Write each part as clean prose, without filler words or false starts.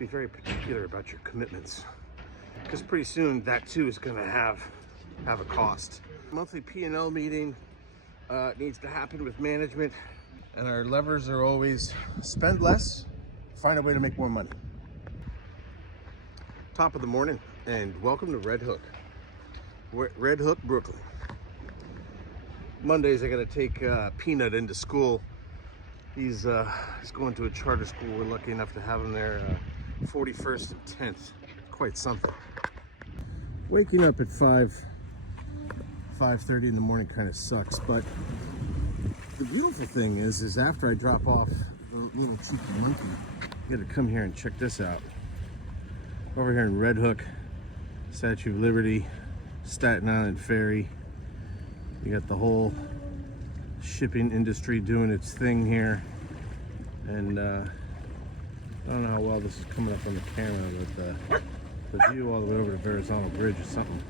be very particular about your commitments, because pretty soon that too is going to have a cost. Monthly P&L meeting needs to happen with management, and our levers are always spend less, find a way to make more money. Top of the morning, and welcome to Red Hook. Red Hook, Brooklyn. Mondays I gotta take Peanut into school. He's going to a charter school. We're lucky enough to have him there 41st and 10th. Quite something. Waking up at 5:30 in the morning kind of sucks, but the beautiful thing is after I drop off the little cheeky monkey, you gotta come here and check this out. Over here in Red Hook, Statue of Liberty, Staten Island Ferry. You got the whole shipping industry doing its thing here, and I don't know how well this is coming up on the camera, but the view all the way over to Verrazano Bridge is something.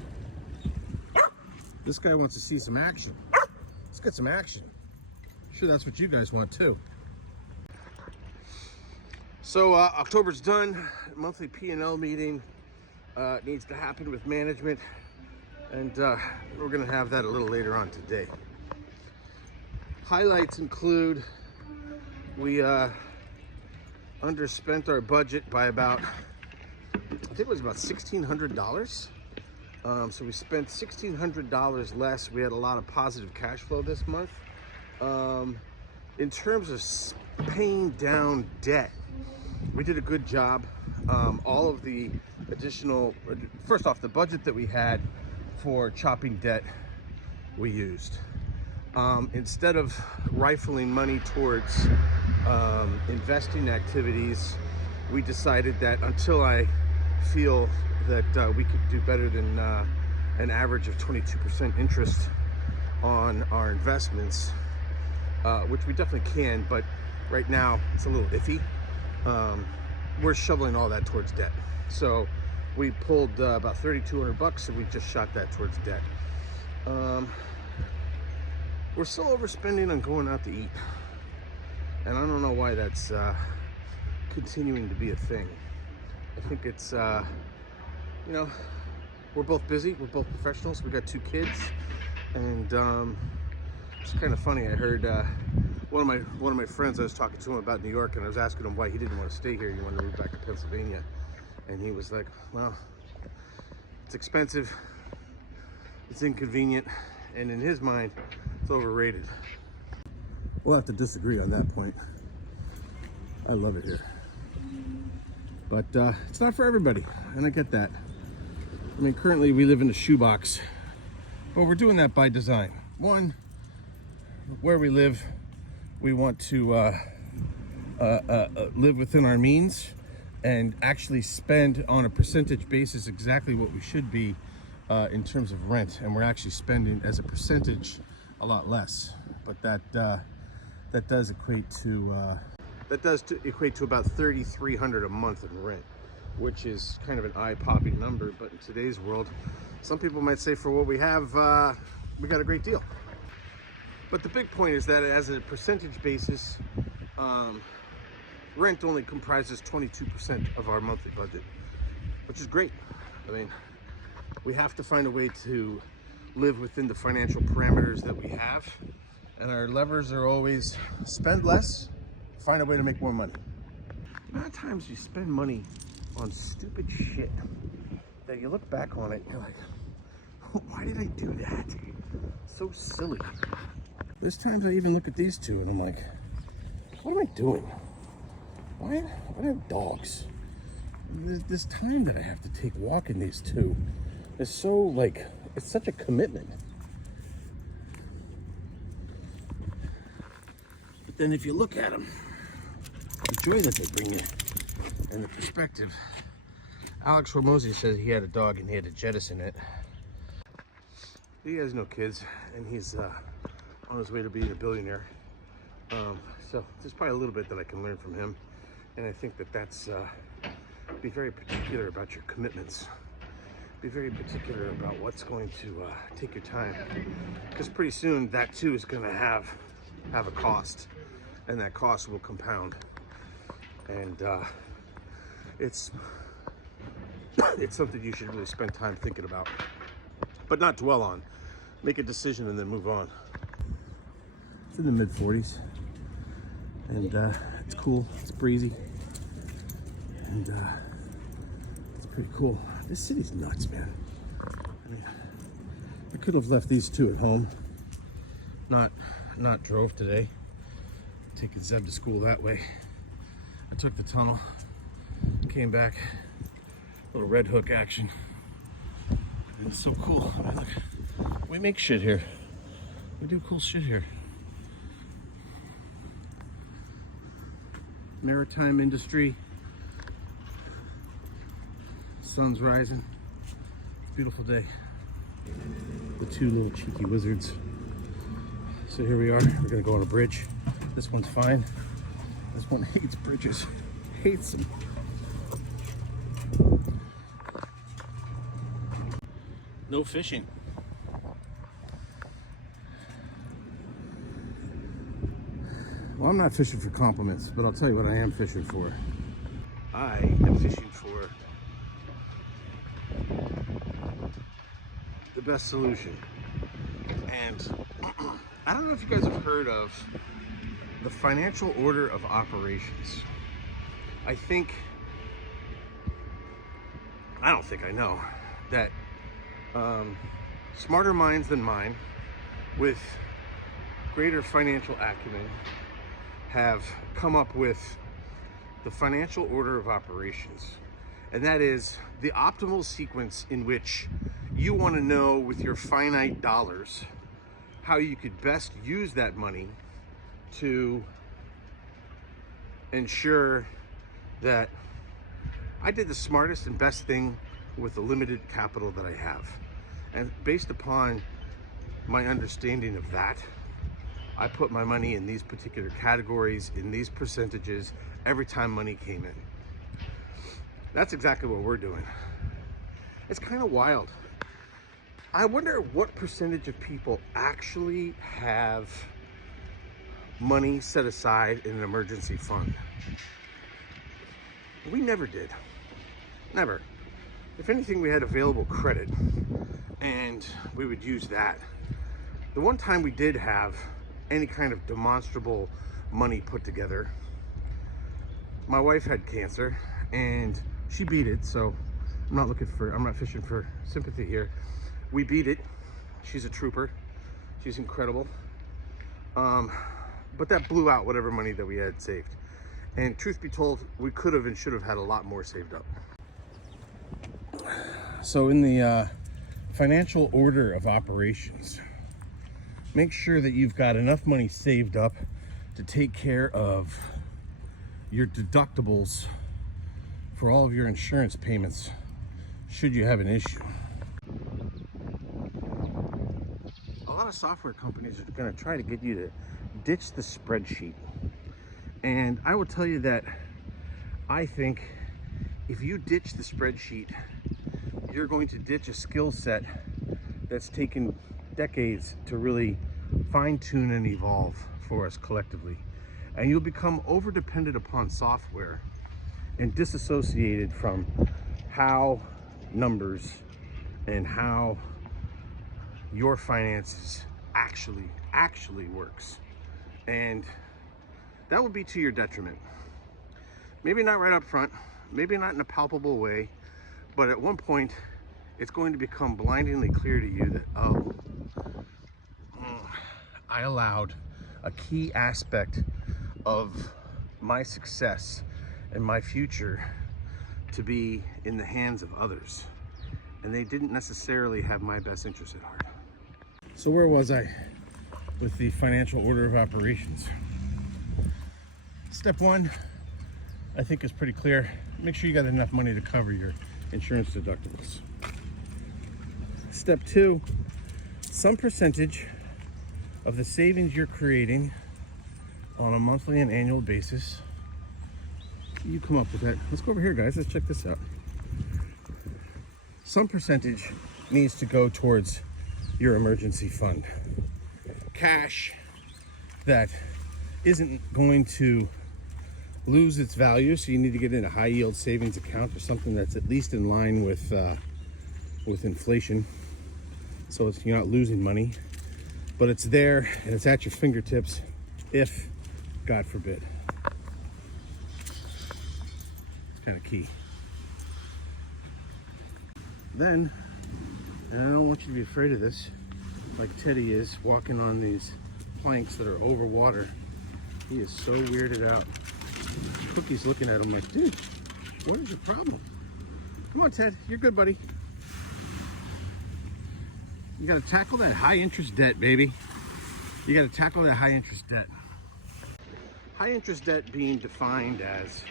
This guy wants to see some action. Let's get some action. I'm sure that's what you guys want too. So October's done. Monthly P&L meeting needs to happen with management, and we're gonna have that a little later on today. Highlights include we underspent our budget by about, I think it was about $1,600. So we spent $1,600 less. We had a lot of positive cash flow this month. In terms of paying down debt, we did a good job. All of the additional, first off, the budget that we had for chopping debt, we used. Instead of rifling money towards investing activities, we decided that until I feel that we could do better than an average of 22% interest on our investments, which we definitely can, but right now it's a little iffy. We're shoveling all that towards debt. So we pulled about $3,200 and we just shot that towards debt. We're still overspending on going out to eat, and I don't know why that's continuing to be a thing. I think it's you know, we're both busy, we're both professionals, we got 2 kids, and it's kind of funny. I heard one of my friends, I was talking to him about New York, and I was asking him why he didn't want to stay here. He wanted to move back to Pennsylvania, and he was like, well, it's expensive, it's inconvenient, and in his mind it's overrated. We'll have to disagree on that point. I love it here, but it's not for everybody, and I get that. I mean, currently we live in a shoebox, but we're doing that by design. One, where we live, we want to live within our means and actually spend on a percentage basis exactly what we should be in terms of rent, and we're actually spending as a percentage a lot less. But that does equate to about $3,300 a month in rent, which is kind of an eye-popping number. But in today's world, some people might say for what we have, we got a great deal. But the big point is that as a percentage basis, rent only comprises 22% of our monthly budget, which is great. I mean, we have to find a way to live within the financial parameters that we have, and our levers are always spend less, find a way to make more money. A lot of times you spend money on stupid shit that you look back on it and you're like, why did I do that? So silly. There's times I even look at these two and I'm like, what am I doing? Why do I have dogs? This time that I have to take walking these two is so, like, it's such a commitment. But then if you look at them, the joy that they bring you and the perspective. Alex Hormozy says he had a dog and he had to jettison it. He has no kids and he's on his way to being a billionaire. So there's probably a little bit that I can learn from him. And I think that that's, be very particular about your commitments. Be very particular about what's going to take your time. Because pretty soon that too is gonna have a cost, and that cost will compound. And it's it's something you should really spend time thinking about, but not dwell on. Make a decision and then move on. It's in the mid 40s, and it's cool. It's breezy, and it's pretty cool. This city's nuts, man. I mean, I could have left these two at home, not drove today, taking Zeb to school that way. I took the tunnel, came back, little red hook action. And it's so cool. I mean, look, we make shit here. We do cool shit here. Maritime industry. Sun's rising. It's a beautiful day. The two little cheeky wizards. So here we are. We're gonna go on a bridge. This one's fine. This one hates bridges. Hates them. No fishing. Well, I'm not fishing for compliments, but I'll tell you what I am fishing for. I am fishing for the best solution. And I don't know if you guys have heard of the financial order of operations. I don't think I know that smarter minds than mine with greater financial acumen have come up with the financial order of operations. And that is the optimal sequence in which you want to know with your finite dollars how you could best use that money to ensure that I did the smartest and best thing with the limited capital that I have. And based upon my understanding of that, I put my money in these particular categories, in these percentages, every time money came in. That's exactly what we're doing. It's kind of wild. I wonder what percentage of people actually have money set aside in an emergency fund. We never did. Never. If anything, we had available credit and we would use that. The one time we did have any kind of demonstrable money put together, my wife had cancer and she beat it, so I'm not fishing for sympathy here. We beat it. She's a trooper. She's incredible. But that blew out whatever money that we had saved. And truth be told, we could have and should have had a lot more saved up. So in the financial order of operations, make sure that you've got enough money saved up to take care of your deductibles for all of your insurance payments should you have an issue. A lot of software companies are going to try to get you to ditch the spreadsheet. And I will tell you that I think if you ditch the spreadsheet, you're going to ditch a skill set that's taken decades to really fine-tune and evolve for us collectively. And you'll become over-dependent upon software and disassociated from how numbers and how your finances actually works. And that will be to your detriment. Maybe not right up front, maybe not in a palpable way, but at one point it's going to become blindingly clear to you that, I allowed a key aspect of my success and my future to be in the hands of others, and they didn't necessarily have my best interest at heart. So where was I with the financial order of operations? Step one, I think, is pretty clear. Make sure you got enough money to cover your insurance deductibles. Step two, some percentage of the savings you're creating on a monthly and annual basis, you come up with that. Let's go over here, guys. Let's check this out. Some percentage needs to go towards your emergency fund. Cash that isn't going to lose its value. So you need to get in a high yield savings account or something that's at least in line with inflation. So you're not losing money, but it's there and it's at your fingertips if, God forbid. It's kind of key. Then, and I don't want you to be afraid of this, like Teddy is walking on these planks that are over water. He is so weirded out. Cookie's looking at him like, dude, what is your problem? Come on, Ted, you're good, buddy. You gotta tackle that high interest debt, baby. You gotta tackle that high interest debt. High interest debt being defined as,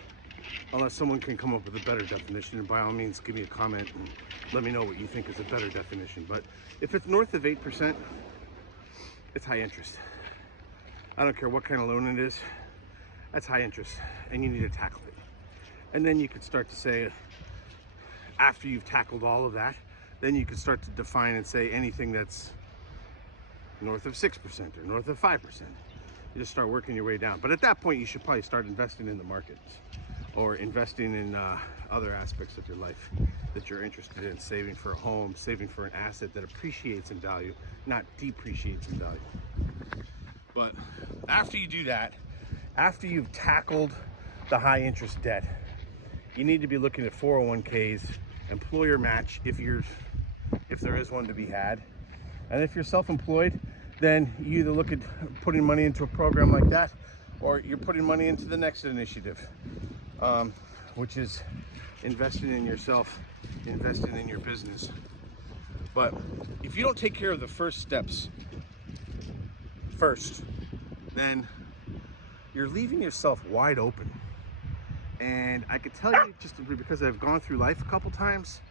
unless someone can come up with a better definition, and by all means give me a comment and let me know what you think is a better definition. But if it's north of 8%, it's high interest. I don't care what kind of loan it is, that's high interest, and you need to tackle it. And then you could start to say, after you've tackled all of that, then you can start to define and say anything that's north of 6% or north of 5%. You just start working your way down. But at that point, you should probably start investing in the markets or investing in other aspects of your life that you're interested in, saving for a home, saving for an asset that appreciates in value, not depreciates in value. But after you do that, after you've tackled the high interest debt, you need to be looking at 401ks, employer match if there is one to be had. And if you're self-employed, then you either look at putting money into a program like that, or you're putting money into the next initiative, which is investing in yourself, investing in your business. But if you don't take care of the first steps first, then you're leaving yourself wide open. And I could tell you, just because I've gone through life a couple times,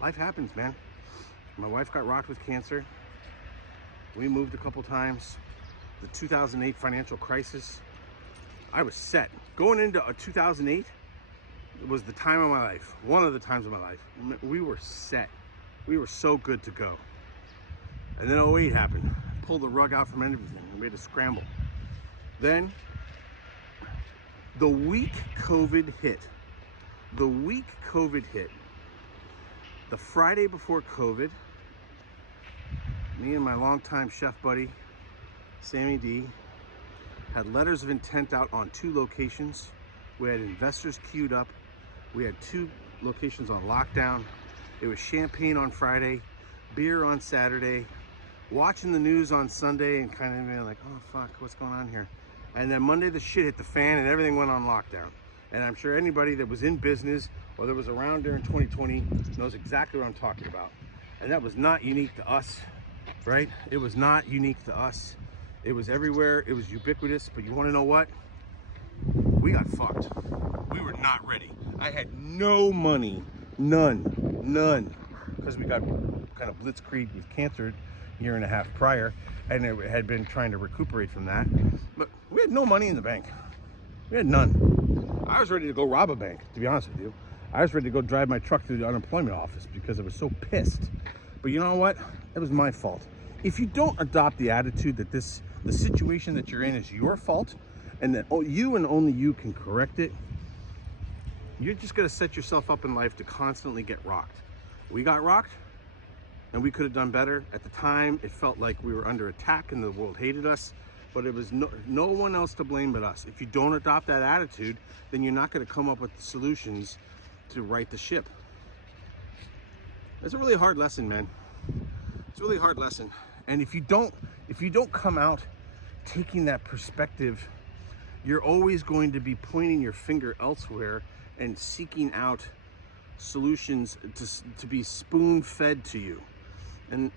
life happens, man. My wife got rocked with cancer. We moved a couple times. The 2008 financial crisis, I was set. Going into 2008, it was the time of my life, one of the times of my life. We were set. We were so good to go. And then 08 happened. Pulled the rug out from everything. We made a scramble. Then, the week COVID hit, the Friday before COVID, me and my longtime chef buddy, Sammy D, had letters of intent out on 2 locations. We had investors queued up. We had 2 locations on lockdown. It was champagne on Friday, beer on Saturday, watching the news on Sunday and kind of being like, oh fuck, what's going on here? And then Monday the shit hit the fan and everything went on lockdown. And I'm sure anybody that was in business or that was around during 2020 knows exactly what I'm talking about. And that was not unique to us, right? It was not unique to us. It was everywhere, it was ubiquitous, but you wanna know what? We got fucked. We were not ready. I had no money, none. Because we got kind of blitzkrieg with cancer a year and a half prior, and it had been trying to recuperate from that. But we had no money in the bank. We had none. I was ready to go rob a bank, to be honest with you. I was ready to go drive my truck to the unemployment office because I was so pissed. But you know what? It was my fault. If you don't adopt the attitude that the situation that you're in is your fault, and that you and only you can correct it, you're just gonna set yourself up in life to constantly get rocked. We got rocked, and we could have done better. At the time, it felt like we were under attack and the world hated us, but it was no one else to blame but us. If you don't adopt that attitude, then you're not gonna come up with the solutions to right the ship. It's a really hard lesson, man. It's a really hard lesson. And if you don't come out taking that perspective, you're always going to be pointing your finger elsewhere and seeking out solutions to be spoon-fed to you. And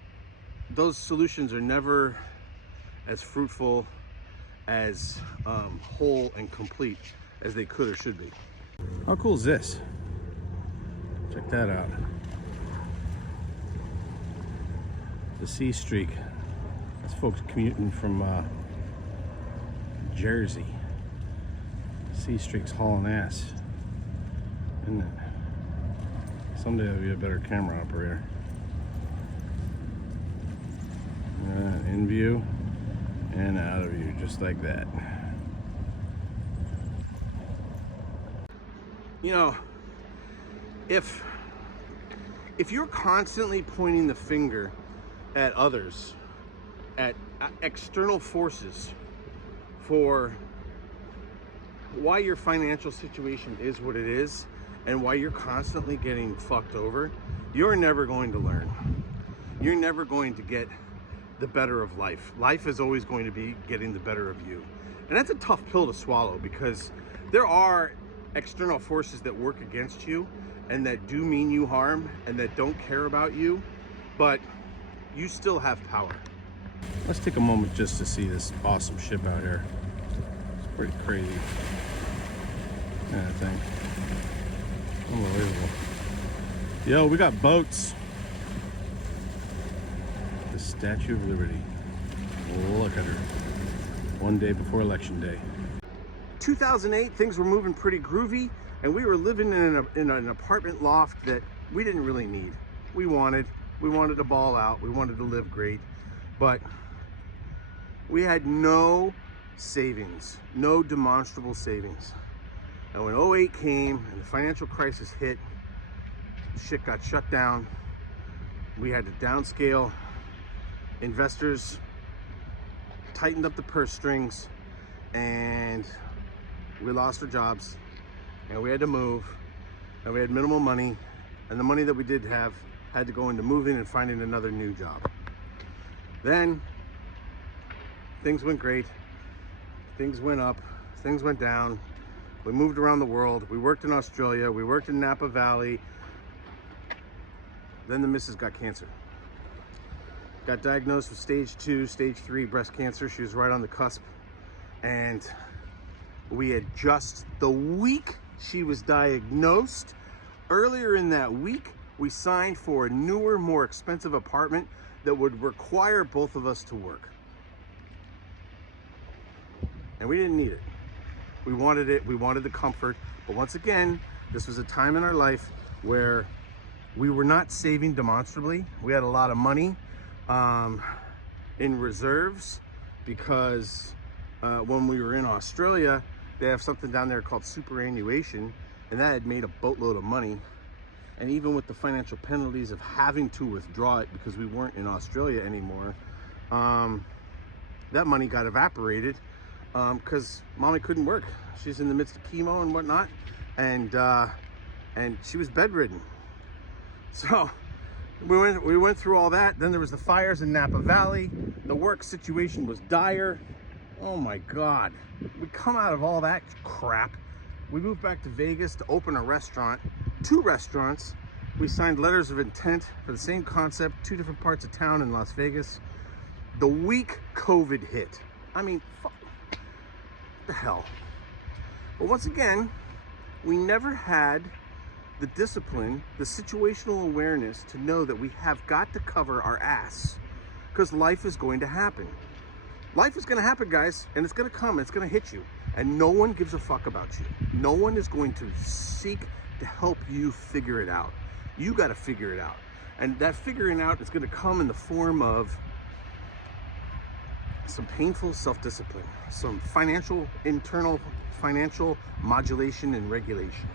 those solutions are never as fruitful, as whole and complete as they could or should be. How cool is this? Check that out. The C Streak. That's folks commuting from Jersey. C Streak's hauling ass, isn't it? Someday I'll be a better camera operator. In view, and out of you, just like that. You know, if you're constantly pointing the finger at others, at external forces for why your financial situation is what it is and why you're constantly getting fucked over, you're never going to learn. You're never going to get the better of life. Life is always going to be getting the better of you. And that's a tough pill to swallow, because there are external forces that work against you and that do mean you harm and that don't care about you, but you still have power. Let's take a moment just to see this awesome ship out here. It's pretty crazy. That thing. Unbelievable. Yo, we got boats. The Statue of Liberty. Look at her. One day before Election Day. 2008, things were moving pretty groovy, and we were living in an apartment loft that we didn't really need. We wanted to ball out. We wanted to live great, but we had no savings, no demonstrable savings. And when 08 came and the financial crisis hit, shit got shut down. We had to downscale. Investors tightened up the purse strings, and we lost our jobs, and we had to move, and we had minimal money, and the money that we did have had to go into moving and finding another new job. Then things went great, things went up, things went down. We moved around the world. We worked in Australia, we worked in Napa Valley. Then the missus got cancer. Got diagnosed with stage 2, stage 3 breast cancer. She was right on the cusp. And we had just, the week she was diagnosed, earlier in that week, we signed for a newer, more expensive apartment that would require both of us to work. And we didn't need it. We wanted it, we wanted the comfort. But once again, this was a time in our life where we were not saving demonstrably. We had a lot of money in reserves, because when we were in Australia, they have something down there called superannuation, and that had made a boatload of money. And even with the financial penalties of having to withdraw it because we weren't in Australia anymore, that money got evaporated because mommy couldn't work. She's in the midst of chemo and whatnot, and she was bedridden. So we went through all that. Then there was the fires in Napa Valley. The work situation was dire. Oh my God. We come out of all that crap. We moved back to Vegas to open a restaurant, 2 restaurants. We signed letters of intent for the same concept, 2 different parts of town in Las Vegas. The week COVID hit. I mean, fuck, what the hell? But once again, we never had the discipline, the situational awareness to know that we have got to cover our ass, because life is going to happen. Life is going to happen, guys, and it's going to come, it's going to hit you, and no one gives a fuck about you. No one is going to seek to help you figure it out. You got to figure it out, and that figuring out is going to come in the form of some painful self-discipline, some internal financial modulation and regulation.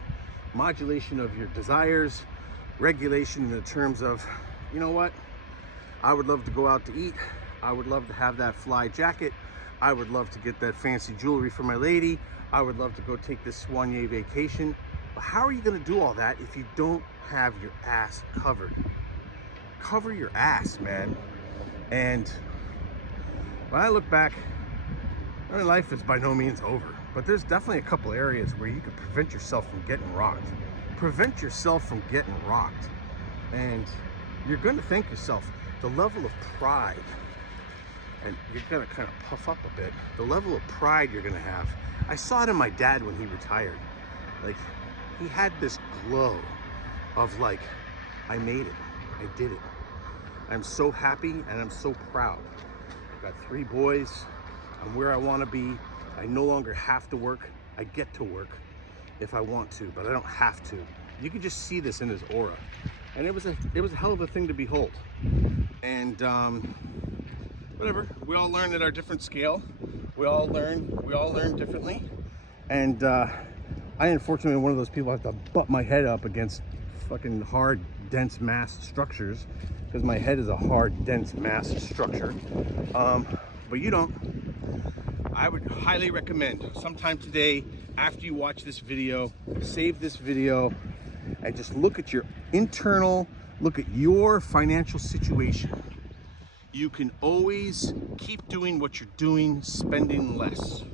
Modulation of your desires, regulation in the terms of, you know what, I would love to go out to eat, I would love to have that fly jacket, I would love to get that fancy jewelry for my lady, I would love to go take this soigné vacation. But how are you going to do all that if you don't have your ass covered? Cover your ass, man. And when I look back, I mean, life is by no means over. But there's definitely a couple areas where you could prevent yourself from getting rocked. Prevent yourself from getting rocked. And you're going to thank yourself. The level of pride, and you're going to kind of puff up a bit, the level of pride you're going to have. I saw it in my dad when he retired. Like, he had this glow of like, I made it. I did it. I'm so happy and I'm so proud. I've got 3 boys. I'm where I want to be. I no longer have to work. I get to work if I want to, but I don't have to. You can just see this in his aura. And it was a hell of a thing to behold. And whatever. We all learn at our different scale. We all learn differently. And I unfortunately am one of those people who have to butt my head up against fucking hard, dense mass structures, because my head is a hard, dense mass structure. But you don't. I would highly recommend sometime today, after you watch this video, save this video and just look at your internal, look at your financial situation. You can always keep doing what you're doing, spending less.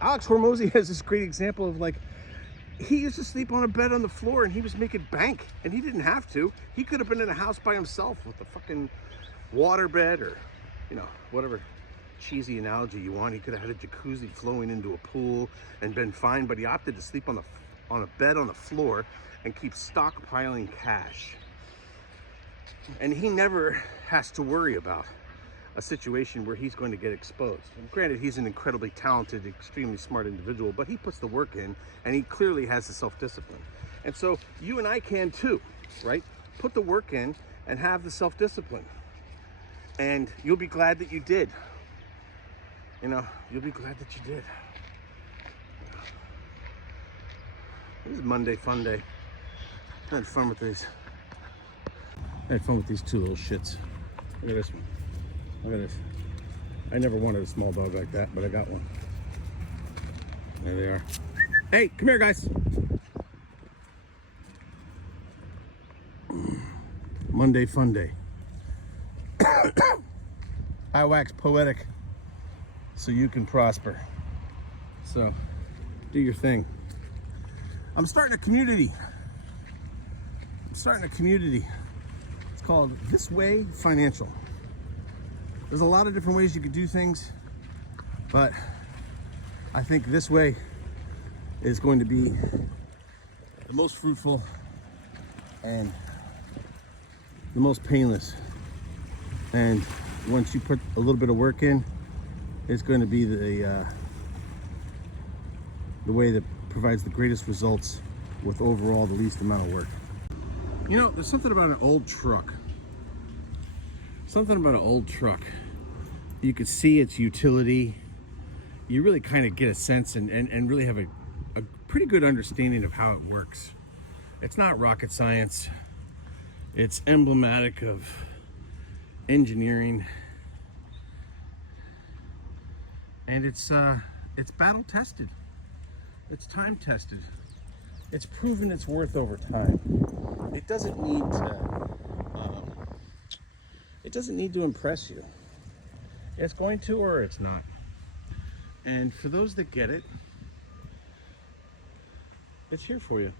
Alex Hormozy has this great example of, like, he used to sleep on a bed on the floor and he was making bank, and he didn't have to. He could have been in a house by himself with a fucking water bed, or, you know, whatever cheesy analogy you want. He could have had a jacuzzi flowing into a pool and been fine, but he opted to sleep on a bed on the floor and keep stockpiling cash. And he never has to worry about a situation where he's going to get exposed. And granted, he's an incredibly talented, extremely smart individual, but he puts the work in, and he clearly has the self-discipline. And so you and I can too, right? Put the work in and have the self-discipline. And you'll be glad that you did. You know, you'll be glad that you did. This is Monday fun day. I had fun with these. I had fun with these two little shits. Look at this one. Look at this. I never wanted a small dog like that, but I got one. There they are. Hey, come here, guys. Monday fun day. I wax poetic so you can prosper. So do your thing. I'm starting a community. It's called This Way Financial. There's a lot of different ways you could do things, but I think this way is going to be the most fruitful and the most painless. And once you put a little bit of work in, it's going to be the way that provides the greatest results with overall the least amount of work. You know, there's something about an old truck. You could see its utility. You really kind of get a sense and really have a pretty good understanding of how it works. It's not rocket science. It's emblematic of engineering. And it's battle tested. It's time tested. It's proven its worth over time. It doesn't need to impress you. It's going to, or it's not. And for those that get it, it's here for you.